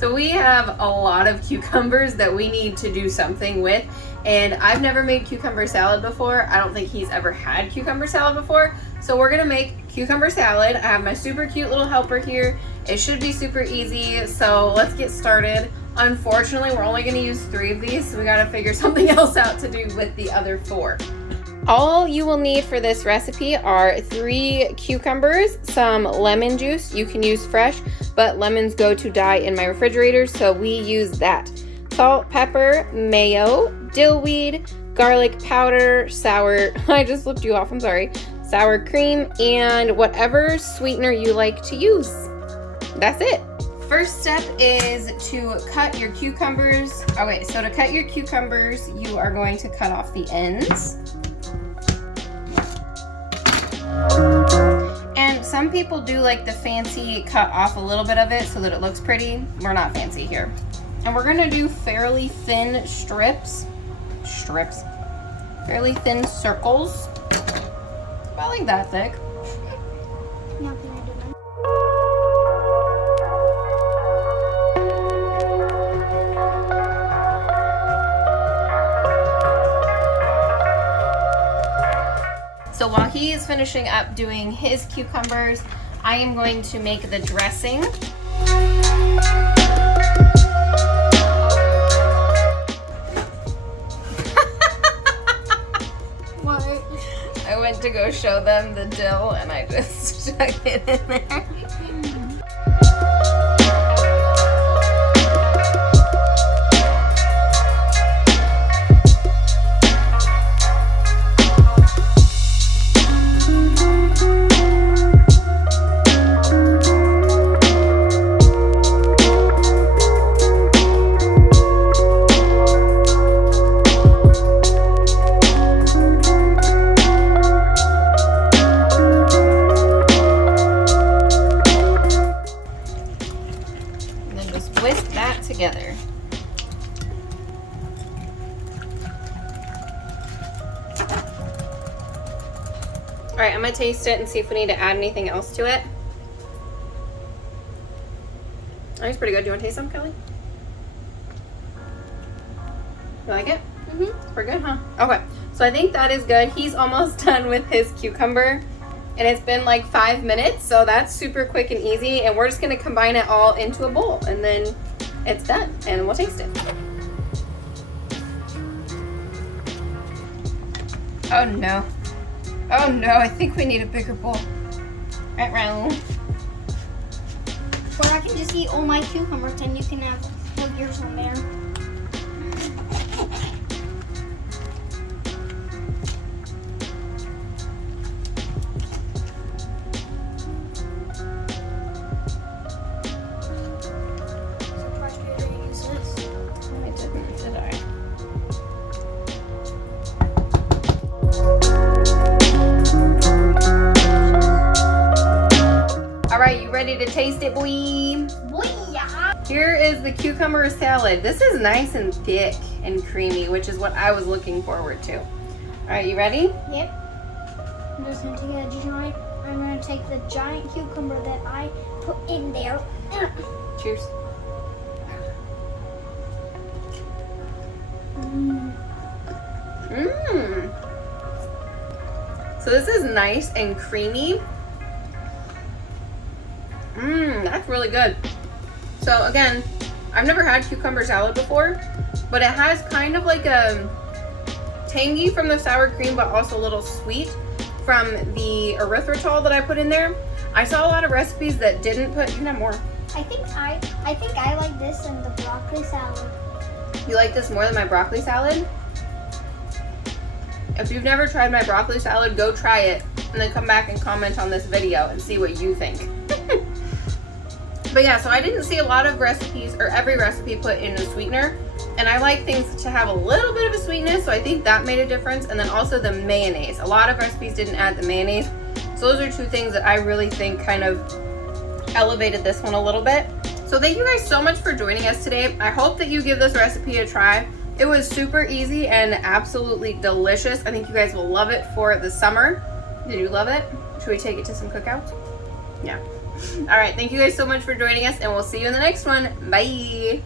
So we have a lot of cucumbers that we need to do something with, and I've never made cucumber salad before. I don't think he's ever had cucumber salad before. So we're gonna make cucumber salad. I have my super cute little helper here. It should be super easy, so let's get started. Unfortunately, we're only gonna use 3 of these, so we gotta figure something else out to do with the other 4. All you will need for this recipe are 3 cucumbers, some lemon juice. You can use fresh, but lemons go to die in my refrigerator, so we use that. Salt, pepper, mayo, dill weed, garlic powder, sour, I just flipped you off, I'm sorry, sour cream, and whatever sweetener you like to use. That's it. First step is to cut your cucumbers. Okay, so to cut your cucumbers, you are going to cut off the ends. And some people do like the fancy cut off a little bit of it so that it looks pretty. We're not fancy here. And we're gonna do fairly thin strips, fairly thin circles, about like that thick. Nothing I do. So while he is finishing up doing his cucumbers, I am going to make the dressing. What? I went to go show them the dill and I just stuck it in there. Together. All right, I'm gonna taste it and see if we need to add anything else to it. Oh, it's pretty good. Do you want to taste some, Kelly? You like it? Mm-hmm. We're good, huh? Okay, so I think that is good. He's almost done with his cucumber, and it's been like 5 minutes, so that's super quick and easy. And we're just gonna combine it all into a bowl, and then it's done, and we'll taste it. Oh no. Oh no, I think we need a bigger bowl. Right round. Or I can just eat all my cucumbers and you can have all yours on there. Ready to taste it, boy? Boy, yeah. Here is the cucumber salad. This is nice and thick and creamy, which is what I was looking forward to. All right, you ready? Yep. I'm just gonna take the giant cucumber that I put in there. Cheers. So this is nice and creamy. That's really good. So again, I've never had cucumber salad before, but it has kind of like a tangy from the sour cream, but also a little sweet from the erythritol that I put in there. I saw a lot of recipes that didn't put, you can have more. I think I like this and the broccoli salad. You like this more than my broccoli salad? If you've never tried my broccoli salad, go try it and then come back and comment on this video and see what you think. But yeah, so I didn't see a lot of recipes or every recipe put in a sweetener, and I like things to have a little bit of a sweetness, so I think that made a difference. And then also the mayonnaise. A lot of recipes didn't add the mayonnaise, so those are 2 things that I really think kind of elevated this one a little bit. So thank you guys so much for joining us today. I hope that you give this recipe a try. It was super easy and absolutely delicious. I think you guys will love it for the summer. Did you love it? Should we take it to some cookouts? Yeah. All right, thank you guys so much for joining us, and we'll see you in the next one. Bye.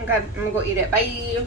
Okay, I'm gonna go eat it. Bye.